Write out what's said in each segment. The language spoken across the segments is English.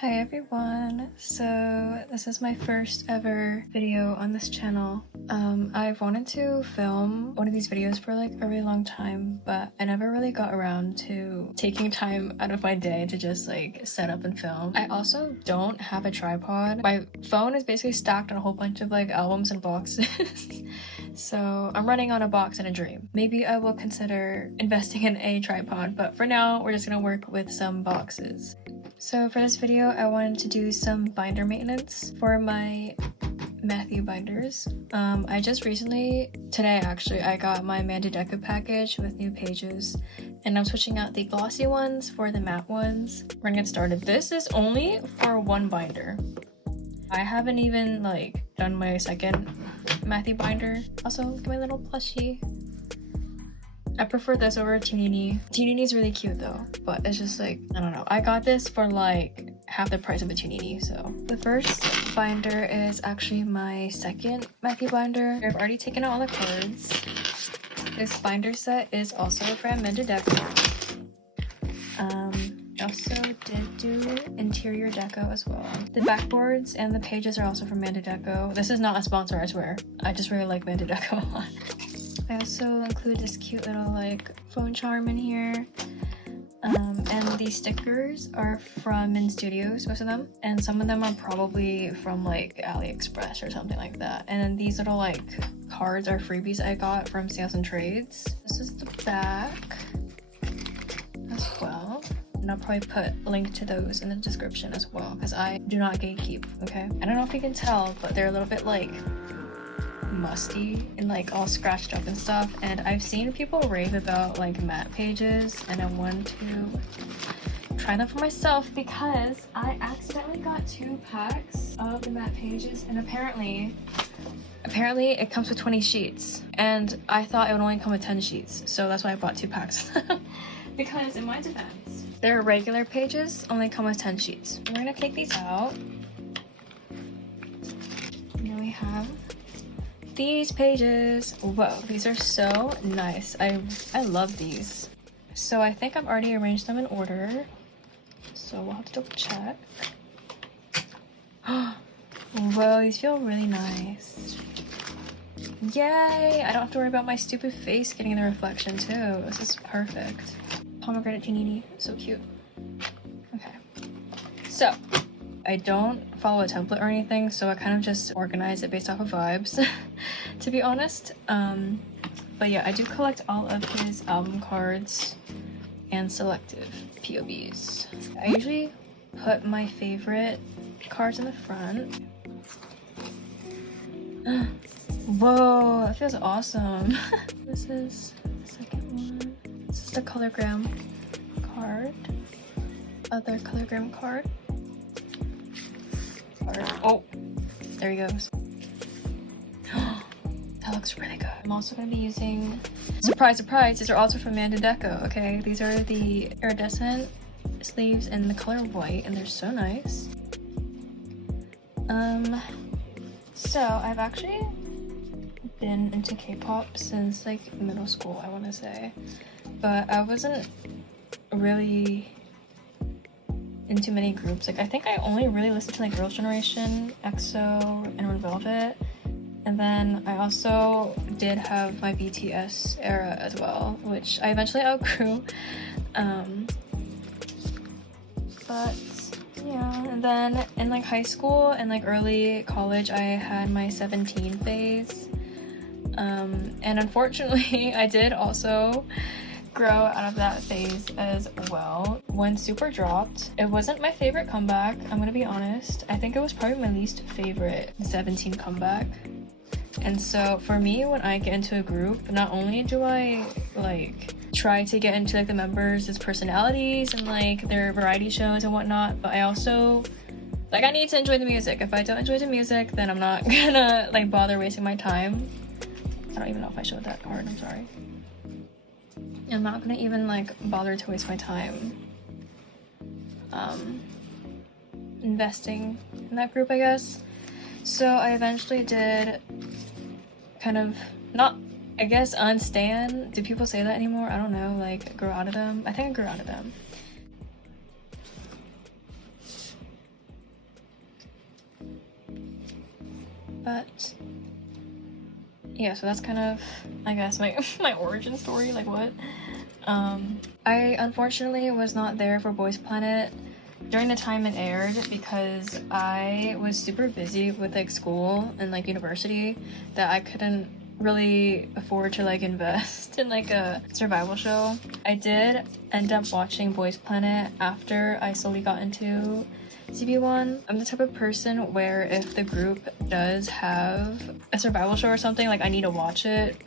Hi everyone, so this is my first ever video on this channel. I've wanted to film one of these videos for like a really long time, but I never really got around to taking time out of my day to just like set up and film. I also don't have a tripod. My phone is basically stacked on a whole bunch of like albums and boxes. So I'm running on a box and a dream. Maybe I will consider investing in a tripod, but for now we're just gonna work with some boxes. So for this video, I wanted to do some binder maintenance for my Matthew binders. I just recently, today actually, I got my Mandy Deco package with new pages, and I'm switching out the glossy ones for the matte ones. We're gonna get started. This is only for one binder. I haven't even like done my second Matthew binder. Also, look at my little plushie. I prefer this over Tunini. Tunini is really cute though, but it's just like, I don't know. I got this for like half the price of a Tunini, so. The first binder is actually my second Matthew binder. I've already taken out all the cards. This binder set is also from Mandy Deco. I also did do interior deco as well. The backboards and the pages are also from Mandy Deco. This is not a sponsor, I swear. I just really like Mandy Deco a lot. I also include this cute little like phone charm in here. And these stickers are from Min Studios, most of them. And some of them are probably from like AliExpress or something like that. And then these little like cards are freebies I got from Sales and Trades. This is the back as well. And I'll probably put a link to those in the description as well, because I do not gatekeep, okay? I don't know if you can tell, but they're a little bit like musty and like all scratched up and stuff, and I've seen people rave about like matte pages, and I want to try them for myself because I accidentally got 2 packs of the matte pages, and apparently it comes with 20 sheets, and I thought it would only come with 10 sheets, so that's why I bought 2 packs. Because in my defense, their regular pages only come with 10 sheets. We're gonna take these out. And then we have these pages. Whoa, these are so nice. I love these. So I think I've already arranged them in order, so we'll have to double check. Whoa, these feel really nice. Yay! I don't have to worry about my stupid face getting in the reflection too. This is perfect. Pomegranate Tunini, so cute. Okay, so I don't follow a template or anything, so I kind of just organize it based off of vibes, to be honest. But yeah, I do collect all of his album cards and selective POVs. I usually put my favorite cards in the front. Whoa, that feels awesome. This is the second one. This is the cologram card. Other cologram card. Oh, there he goes. That looks really good. I'm also going to be using, surprise, surprise, these are also from Mandy Deco, okay? These are the iridescent sleeves in the color white, and they're so nice. So I've actually been into K-pop since like middle school, I want to say, but I wasn't really into many groups. Like I think I only really listened to like Girls' Generation, EXO, and Red Velvet, and then I also did have my BTS era as well, which I eventually outgrew. But yeah, and then in like high school and like early college, I had my 17 phase, and unfortunately, I did also grow out of that phase as well. When Super dropped, it wasn't my favorite comeback, I'm gonna be honest. I think it was probably my least favorite 17 comeback. And so for me, when I get into a group, not only do I like try to get into like the members' personalities and like their variety shows and whatnot, but I also like I need to enjoy the music. If I don't enjoy the music, then I'm not gonna like bother wasting my time. I don't even know if I showed that card, I'm sorry. I'm not gonna even like bother to waste my time investing in that group, I guess. So I eventually did kind of not, I guess, unstan. Do people say that anymore? I don't know, like grow out of them. I think I grew out of them. But yeah, so that's kind of, I guess, my my origin story. Like, what? I unfortunately was not there for Boys Planet during the time it aired because I was super busy with like school and like university that I couldn't really afford to like invest in like a survival show. I did end up watching Boys Planet after I slowly got into zb1. I'm the type of person where if the group does have a survival show or something, like I need to watch it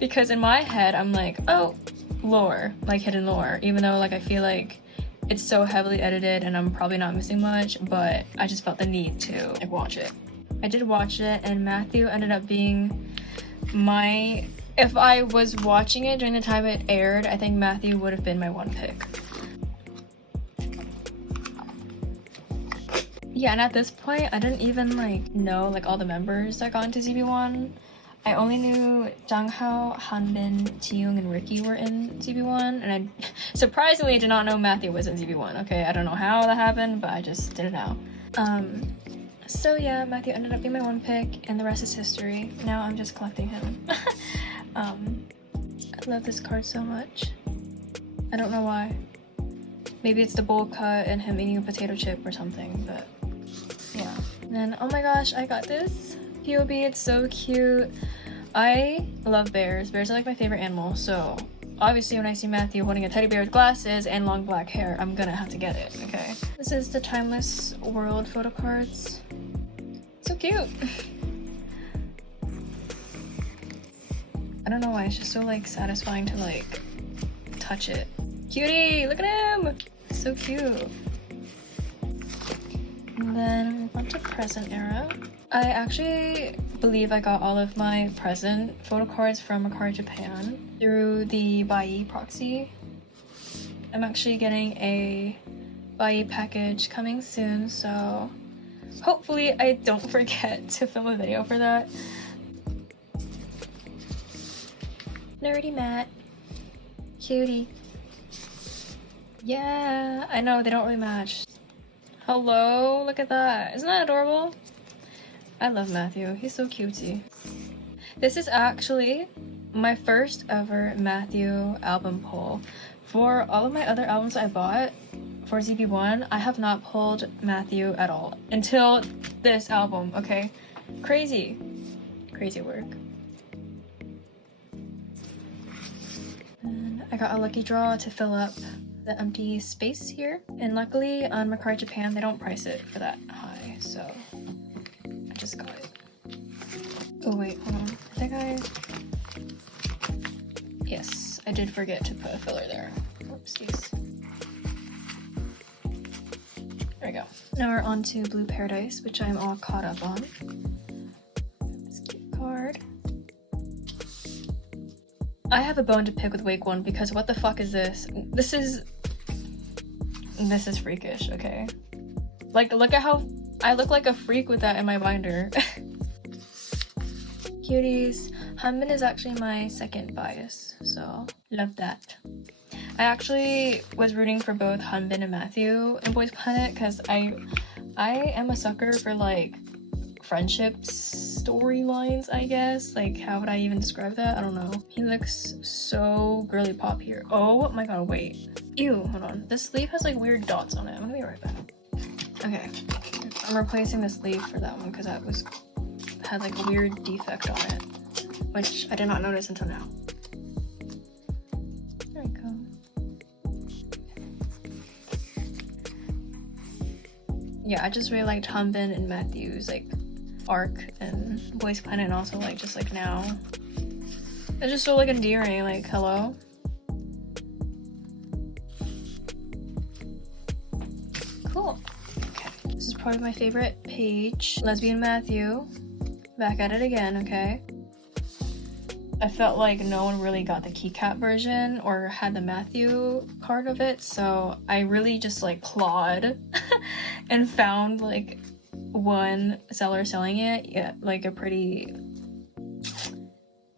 because in my head I'm like, oh, lore, like hidden lore, even though like I feel like it's so heavily edited and I'm probably not missing much, but I just felt the need to like watch it. I did watch it and Matthew ended up being my, if I was watching it during the time it aired, I think Matthew would have been my one pick. Yeah, and at this point I didn't even like know like all the members that got into zb1. I only knew Janghao, Hanbin, Jiyoung, and Ricky were in zb1, and I surprisingly did not know Matthew was in zb1. Okay, I don't know how that happened, but I just didn't know. So yeah, Matthew ended up being my one pick, and the rest is history. Now I'm just collecting him. I love this card so much. I don't know why. Maybe it's the bowl cut and him eating a potato chip or something, but yeah. And then, oh my gosh, I got this POB, it's so cute. I love bears. Bears are like my favorite animal, so obviously when I see Matthew holding a teddy bear with glasses and long black hair, I'm gonna have to get it, okay? This is the Timeless World photo cards. So cute. I don't know why, it's just so like satisfying to like touch it. Cutie, look at him! So cute. And then a bunch of present era. I actually believe I got all of my present photo cards from Card Japan through the Bai proxy. I'm actually getting a Bai package coming soon, so hopefully I don't forget to film a video for that. Nerdy Matt. Cutie. Yeah, I know, they don't really match. Hello, look at that. Isn't that adorable? I love Matthew, he's so cutesy. This is actually my first ever Matthew album pull. For all of my other albums I bought for zb1, I have not pulled Matthew at all until this album, okay? Crazy. Crazy work. And I got a lucky draw to fill up the empty space here. And luckily on Card Japan, they don't price it for that high, so I just got it. Oh wait, hold on. I think yes, I did forget to put a filler there. Oopsies. There we go. Now we're on to Blue Paradise, which I'm all caught up on. This cute card. I have a bone to pick with Wake One because what the fuck is this? This is freakish, okay? Like, look at how I look like a freak with that in my binder. Cuties. Hanbin is actually my second bias, so love that. I actually was rooting for both Hanbin and Matthew in Boys Planet because I am a sucker for like friendship storylines, I guess. Like, how would I even describe that? I don't know. He looks so girly pop here. Oh my god, wait. Ew, hold on. This sleeve has like weird dots on it. I'm gonna be right back. Okay. I'm replacing the sleeve for that one because that had like a weird defect on it, which I did not notice until now. There we go. Yeah, I just really liked Hanbin and Matthew's like arc and Boys Planet, and also like just like now. It's just so like endearing, like hello. Cool. Okay. This is probably my favorite page. Lesbian Matthew. Back at it again, okay? I felt like no one really got the keycap version or had the Matthew card of it, so I really just like clawed and found like one seller selling it at like a pretty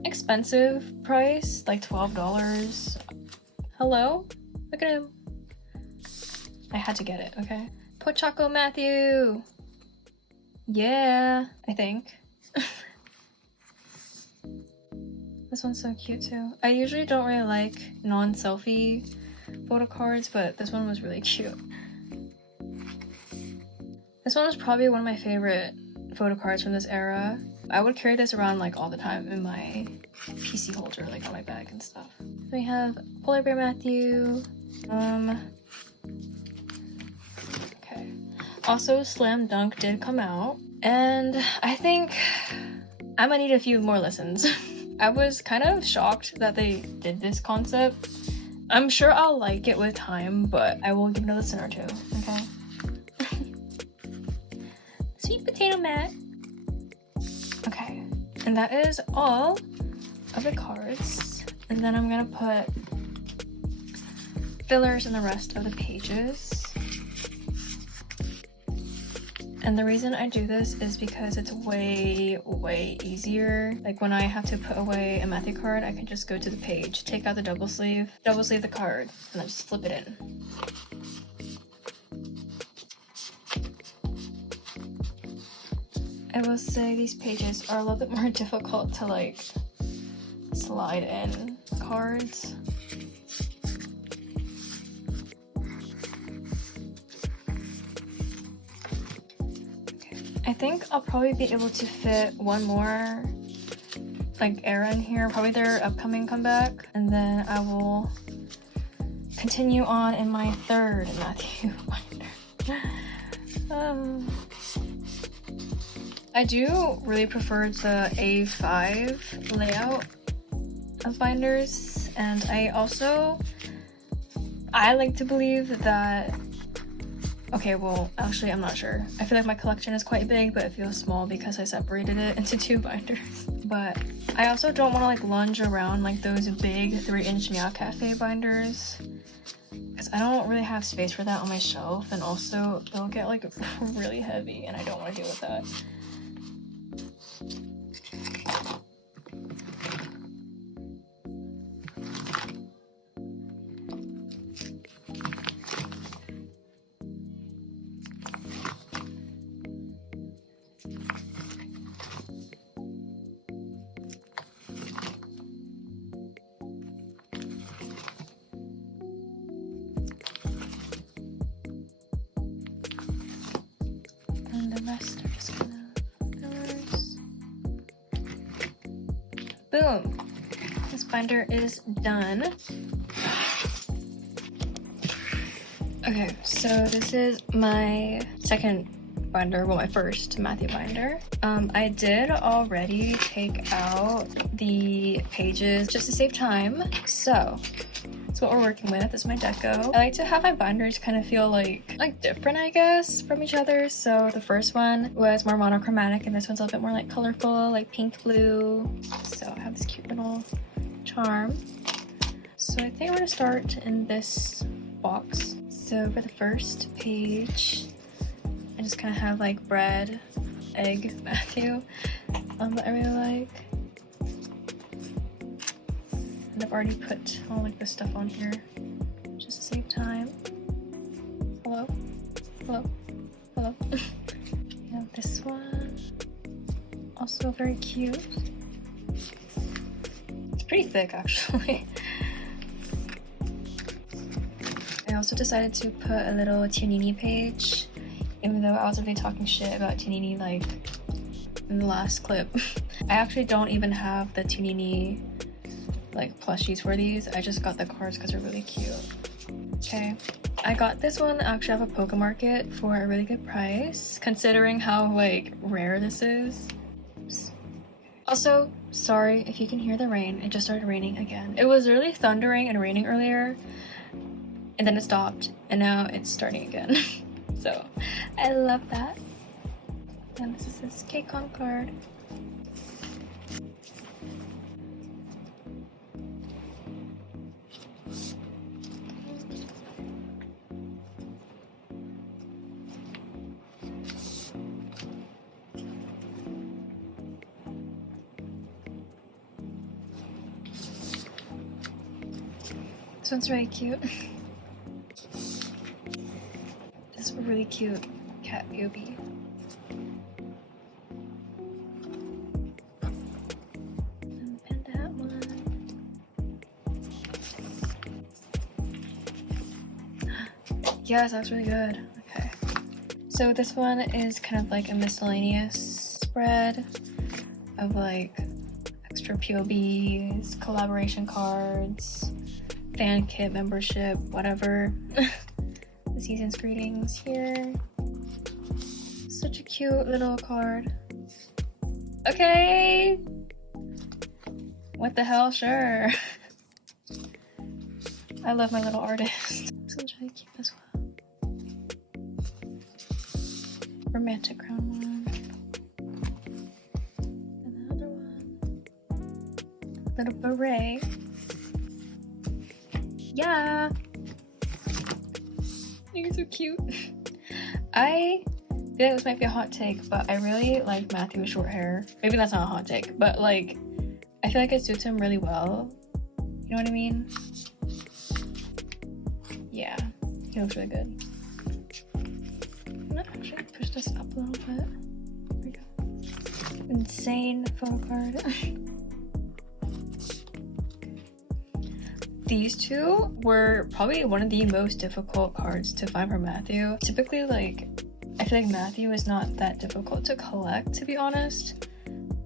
expensive price, like $12. Hello? Look at him. I had to get it, okay? Pochaco Matthew! Yeah, I think. This one's so cute too. I usually don't really like non-selfie photo cards, but this one was really cute. This one was probably one of my favorite photo cards from this era. I would carry this around like all the time in my PC holder, like on my bag and stuff. We have Polar Bear Matthew. Okay. Also, Slam Dunk did come out, and I think I'm gonna need a few more listens. I was kind of shocked that they did this concept. I'm sure I'll like it with time, but I will give it a listen or two, okay? Sweet potato Matt. Okay, and that is all of the cards. And then I'm gonna put fillers in the rest of the pages. And the reason I do this is because it's way easier. Like when I have to put away a Matthew card, I can just go to the page, take out the double sleeve the card, and then just flip it in. I will say these pages are a little bit more difficult to like slide in cards. I think I'll probably be able to fit one more like era in here, probably their upcoming comeback, and then I will continue on in my third Matthew binder. I do really prefer the A5 layout of binders, and I like to believe that, okay, well, actually, I'm not sure. I feel like my collection is quite big, but it feels small because I separated it into 2 binders. But I also don't want to like lunge around like those big 3-inch Meow Cafe binders, because I don't really have space for that on my shelf, and also they'll get like really heavy, and I don't want to deal with that. And the rest are just kind of fillers. Boom! This binder is done. Okay, so this is my second binder, well, my first Matthew binder. I did already take out the pages just to save time, so that's what we're working with. This is my deco. I like to have my binders kind of feel like different, I guess, from each other. So the first one was more monochromatic, and this one's a little bit more like colorful, like pink, blue. So I have this cute little charm. So I think we're gonna start in this box. So for the first page, I just kind of have like bread, egg, Matthew, that I really like. And I've already put all like this stuff on here just to save time. Hello? Hello? Hello? We have this one. Also very cute. It's pretty thick actually. I also decided to put a little Tunini page, even though I was already talking shit about Tunini like in the last clip. I actually don't even have the Tunini like plushies for these. I just got the cards because they're really cute. Okay, I got this one actually off a Poke Market for a really good price, considering how like rare this is. Oops. Also, sorry if you can hear the rain. It just started raining again. It was really thundering and raining earlier, and then it stopped, and now it's starting again. So I love that. And this is this KCON card. This one's really cute. This is a really cute cat beauty. Yes, that's really good. Okay. So this one is kind of like a miscellaneous spread of like extra POBs, collaboration cards, fan kit membership, whatever. The season's greetings here. Such a cute little card. Okay. What the hell? Sure. I love my little artist. This one's really cute as well. Romantic crown one. Another one. Little beret. Yeah. These are cute. I feel like this might be a hot take, but I really like Matthew with short hair. Maybe that's not a hot take, but like I feel like it suits him really well. You know what I mean? Yeah, he looks really good. I'm gonna actually push this up a little bit. There we go. Insane photo card. These two were probably one of the most difficult cards to find for Matthew. Typically, like, I feel like Matthew is not that difficult to collect, to be honest.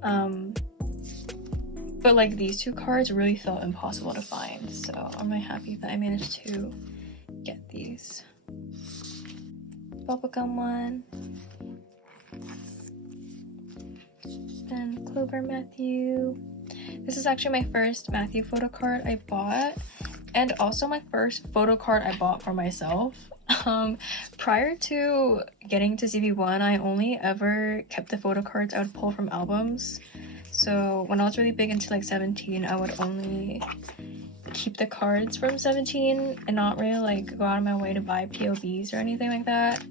But like these two cards really felt impossible to find, so I'm really happy that I managed to get these. Bubblegum one. Then Clover Matthew. This is actually my first Matthew photo card I bought, and also my first photo card I bought for myself. Prior to getting to zb1, I only ever kept the photo cards I would pull from albums. So when I was really big into like 17, I would only keep the cards from 17 and not really like go out of my way to buy POBs or anything like that.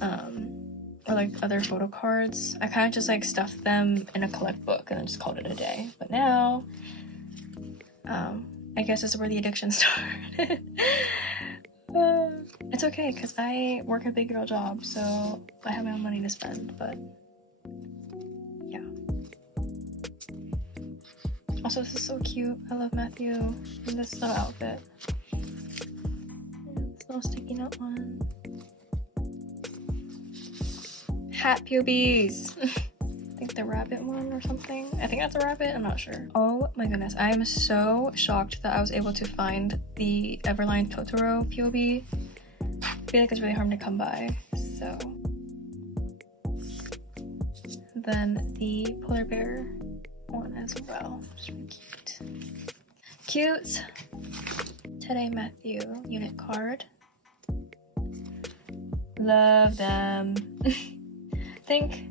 Or like other photo cards. I kind of just like stuffed them in a collect book and then just called it a day. But now, I guess this is where the addiction started. It's okay because I work a big girl job, so I have my own money to spend, but yeah. Also, this is so cute. I love Matthew in this little outfit. And this little sticky note one. Hat POBs. I think the rabbit one or something. I think that's a rabbit. I'm not sure. Oh my goodness. I am so shocked that I was able to find the Everline Totoro POB. I feel like it's really hard to come by. So. Then the polar bear one as well. Just really cute. Cute. Today Matthew unit card. Love them. I think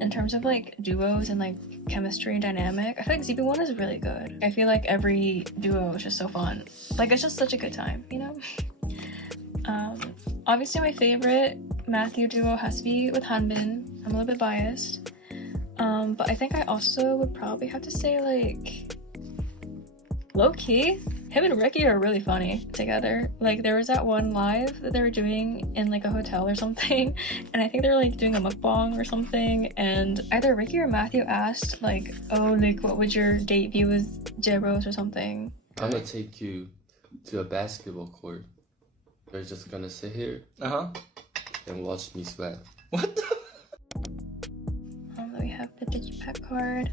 in terms of like duos and like chemistry and dynamic, I feel like zb1 is really good. I feel like every duo is just so fun. Like it's just such a good time, you know? Obviously my favorite Matthew duo has to be with Hanbin. I'm a little bit biased. But I think I also would probably have to say like low-key, him and Ricky are really funny together. Like there was that one live that they were doing in like a hotel or something, and I think they were like doing a mukbang or something, and either Ricky or Matthew asked like, oh, like what would your date be with J-Rose or something? I'm gonna take you to a basketball court. You're just gonna sit here and watch me sweat. What the? Then we have the digipack card.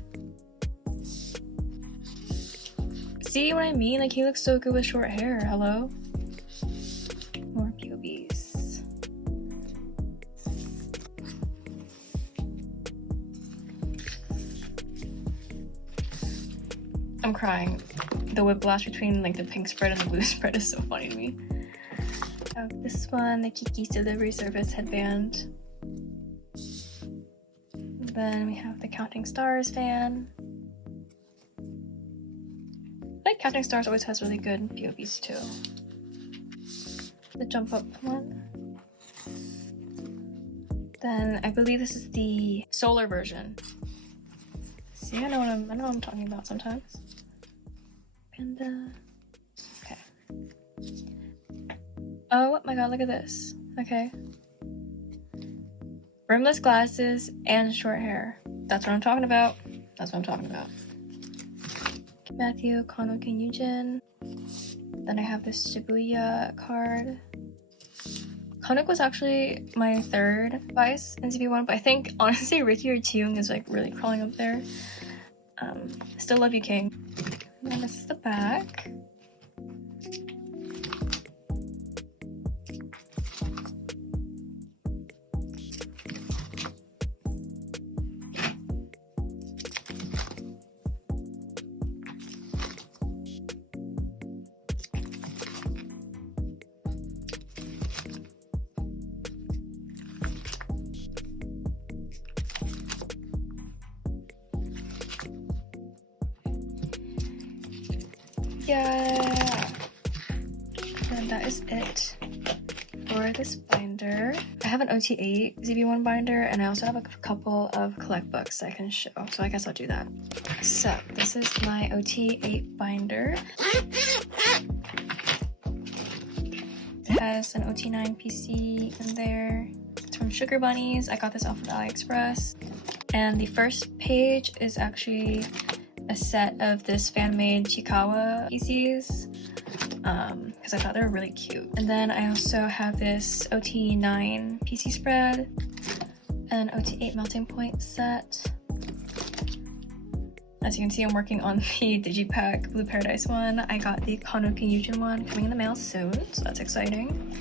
See what I mean? Like he looks so good with short hair. Hello? More POBs. I'm crying. The whiplash between like the pink spread and the blue spread is so funny to me. I have this one, the Kiki's Delivery Service headband. Then we have the Counting Stars fan. I like Counting Stars always has really good POVs too. The Jump Up one. Then I believe this is the solar version. See, I know what I'm talking about sometimes. Panda. Okay. Oh my god, look at this. Okay. Rimless glasses and short hair. That's what I'm talking about. That's what I'm talking about. Matthew, Kono King Yujin. Then I have this Shibuya card. Hanuk was actually my third bias in zb1, but I think honestly Ricky or Taeyong is like really crawling up there. Still love you, King. And then this is the back. Yeah, and that is it for this binder. I have an OT8 zb1 binder, and I also have a couple of collect books I can show, so I guess I'll do that. So this is my OT8 binder. It has an OT9 PC in there. It's from Sugar Bunnies. I got this off of AliExpress. And the first page is actually a set of this fan-made Chikawa PCs because I thought they were really cute. And then I also have this OT9 PC spread and OT8 melting point set. As you can see, I'm working on the Digipack Blue Paradise one. I got the Hanuk and Yujin one coming in the mail soon, so that's exciting.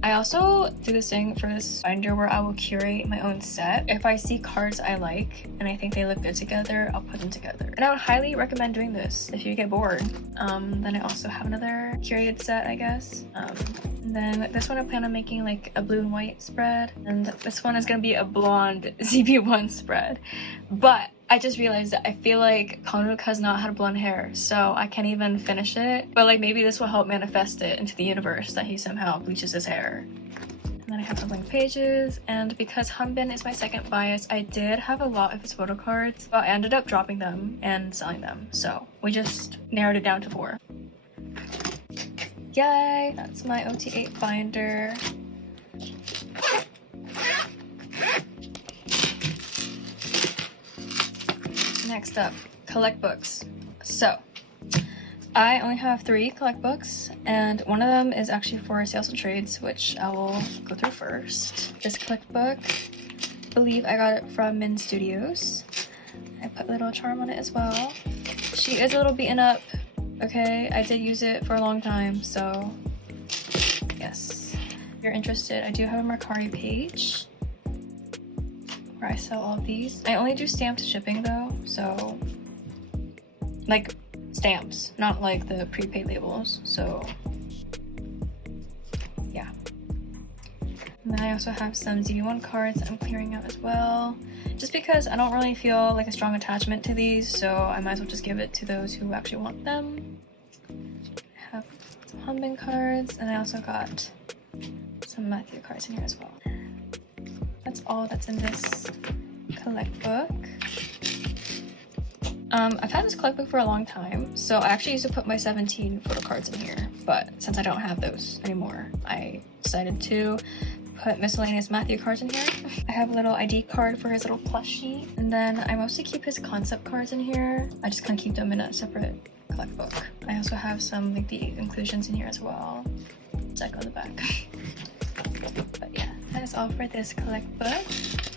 I also do this thing for this binder where I will curate my own set. If I see cards I like and I think they look good together, I'll put them together. And I would highly recommend doing this if you get bored. Then I also have another curated set, I guess. And then this one I plan on making like a blue and white spread. And this one is gonna be a blonde zb1 spread. But I just realized that I feel like Hanuk has not had blonde hair, so I can't even finish it. But like maybe this will help manifest it into the universe that he somehow bleaches his hair. And then I have some blank pages, and because Hanbin is my second bias, I did have a lot of his photo cards, but I ended up dropping them and selling them, so we just narrowed it down to 4. Yay! That's my OT8 binder. Next up, collect books. So, I only have 3 collect books, and one of them is actually for sales and trades, which I will go through first. This collect book, I believe I got it from Min Studios. I put a little charm on it as well. She is a little beaten up, okay? I did use it for a long time, so yes. If you're interested, I do have a Mercari page where I sell all of these. I only do stamped shipping though, so like stamps, not like the prepaid labels, so yeah. And then I also have some zb1 cards I'm clearing out as well, just because I don't really feel like a strong attachment to these, so I might as well just give it to those who actually want them. I have some Hanbin cards, and I also got some Matthew cards in here as well. That's all that's in this collect book. I've had this collect book for a long time, so I actually used to put my 17 photo cards in here, but since I don't have those anymore, I decided to put miscellaneous Matthew cards in here. I have a little ID card for his little plushie, and then I mostly keep his concept cards in here. I just kind of keep them in a separate collect book. I also have some like the inclusions in here as well. Check on the back. But yeah, that is all for this collect book.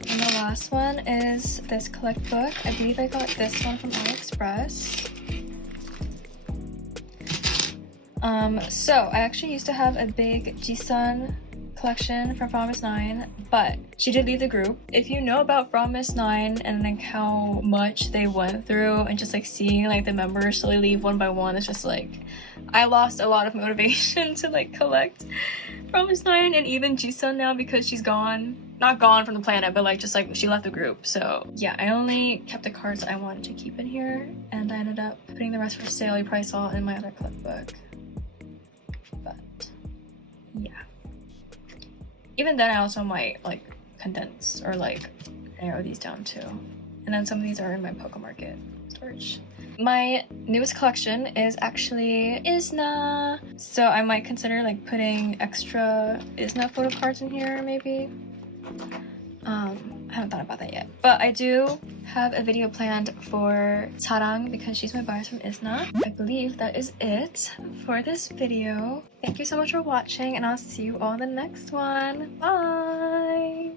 And the last one is this collect book. I believe I got this one from AliExpress. So I actually used to have a big Jisun collection from Promise 9, but she did leave the group. If you know about Promise 9 and like how much they went through and just like seeing like the members slowly leave one by one, it's just like I lost a lot of motivation to like collect Promise 9 and even Jisun now because she's gone. Not gone from the planet, but like just like she left the group. So yeah, I only kept the cards I wanted to keep in here, and I ended up putting the rest for sale. You probably saw it in my other collect book. But yeah. Even then I also might like condense or like narrow these down too. And then some of these are in my Pokemarket storage. My newest collection is actually Isna. So I might consider like putting extra Isna photo cards in here maybe. I haven't thought about that yet. But I do have a video planned for Sarang because she's my bias from Isna. I believe that is it for this video. Thank you so much for watching and I'll see you all in the next one. Bye!